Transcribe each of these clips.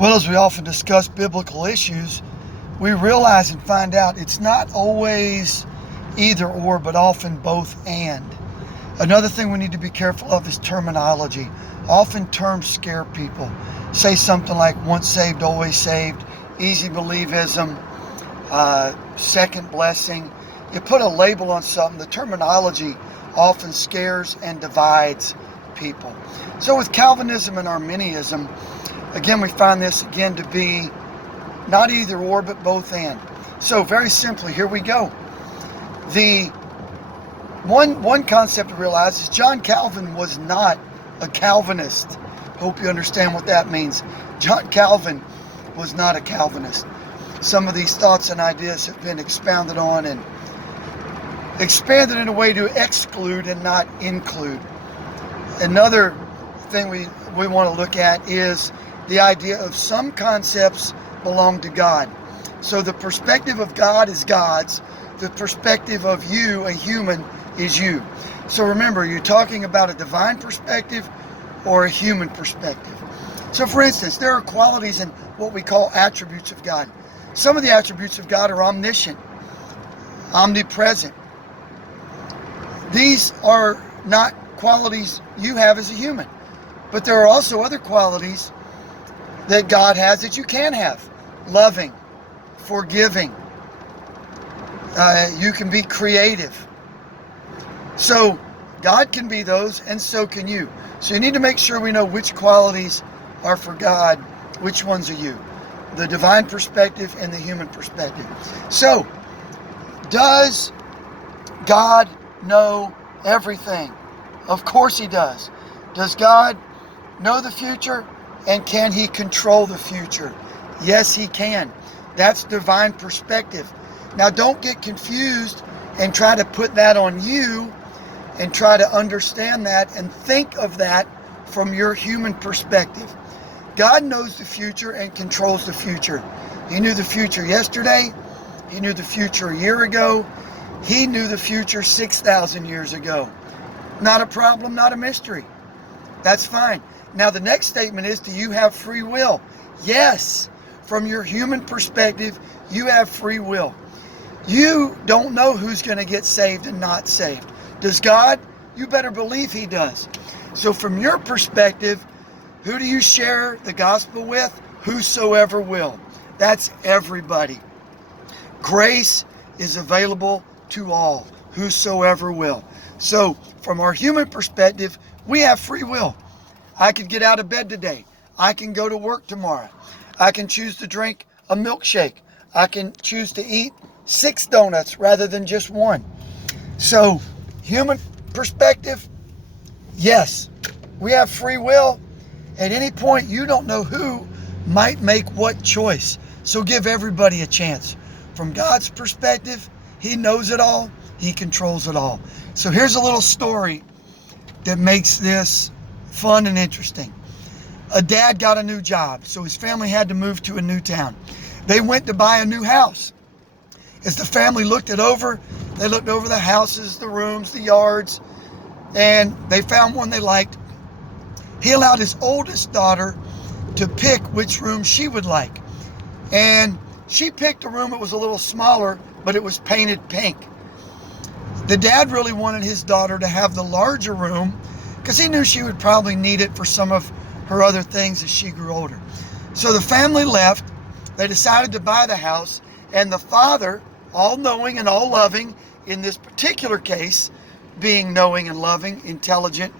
Well, as we often discuss biblical issues, we realize and find out it's not always either or, but often both and. Another thing we need to be careful of is terminology. Often terms scare people. Say something like once saved, always saved, easy believism, second blessing. You put a label on something, the terminology often scares and divides people. So with Calvinism and Arminianism, again, we find this again to be not either or, but both and. So very simply, here we go. The one concept to realize is John Calvin was not a Calvinist. Hope you understand what that means. John Calvin was not a Calvinist. Some of these thoughts and ideas have been expounded on and expanded in a way to exclude and not include. Another thing we want to look at is the idea of some concepts belong to God. So the perspective of God is God's. The perspective of you, a human, is you. So remember, you're talking about a divine perspective or a human perspective. So for instance, there are qualities in what we call attributes of God. Some of the attributes of God are omniscient, omnipresent. These are not qualities you have as a human. But there are also other qualities that God has that you can have. Loving, forgiving. You can be creative. So God can be those, and so can you. So you need to make sure we know which qualities are for God, which ones are you. The divine perspective and the human perspective. So, does God know everything? Of course He does. Does God know the future? And can He control the future? Yes, He can. That's divine perspective. Now, don't get confused and try to put that on you and try to understand that and think of that from your human perspective. God knows the future and controls the future. He knew the future yesterday. He knew the future a year ago. He knew the future 6,000 years ago. Not a problem, not a mystery. That's fine. Now the next statement is, do you have free will? Yes. From your human perspective, you have free will. You don't know who's going to get saved and not saved. Does God? You better believe He does. So from your perspective, who do you share the gospel with? Whosoever will. That's everybody. Grace is available to all, whosoever will. So from our human perspective, we have free will. I could get out of bed today. I can go to work tomorrow. I can choose to drink a milkshake. I can choose to eat 6 donuts rather than just one. So human perspective, yes, we have free will. At any point, you don't know who might make what choice. So give everybody a chance. From God's perspective, He knows it all. He controls it all. So here's a little story that makes this fun and interesting. A dad got a new job, so his family had to move to a new town. They went to buy a new house. As the family looked it over, they looked over the houses, the rooms, the yards, and they found one they liked. He allowed his oldest daughter to pick which room she would like. And she picked a room that was a little smaller, but it was painted pink. The dad really wanted his daughter to have the larger room because he knew she would probably need it for some of her other things as she grew older. So the family left. They decided to buy the house, and the father, all knowing and all loving, in this particular case, being knowing and loving, intelligent,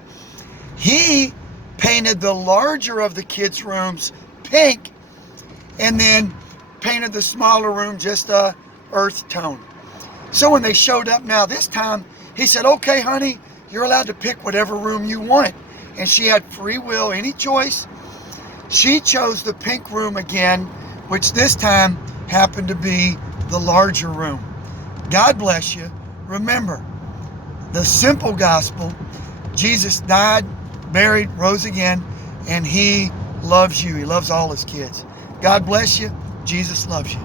he painted the larger of the kids' rooms pink and then painted the smaller room just a earth tone. So when they showed up now this time, he said, okay, honey, you're allowed to pick whatever room you want. And she had free will, any choice. She chose the pink room again, which this time happened to be the larger room. God bless you. Remember, the simple gospel, Jesus died, buried, rose again, and He loves you. He loves all His kids. God bless you. Jesus loves you.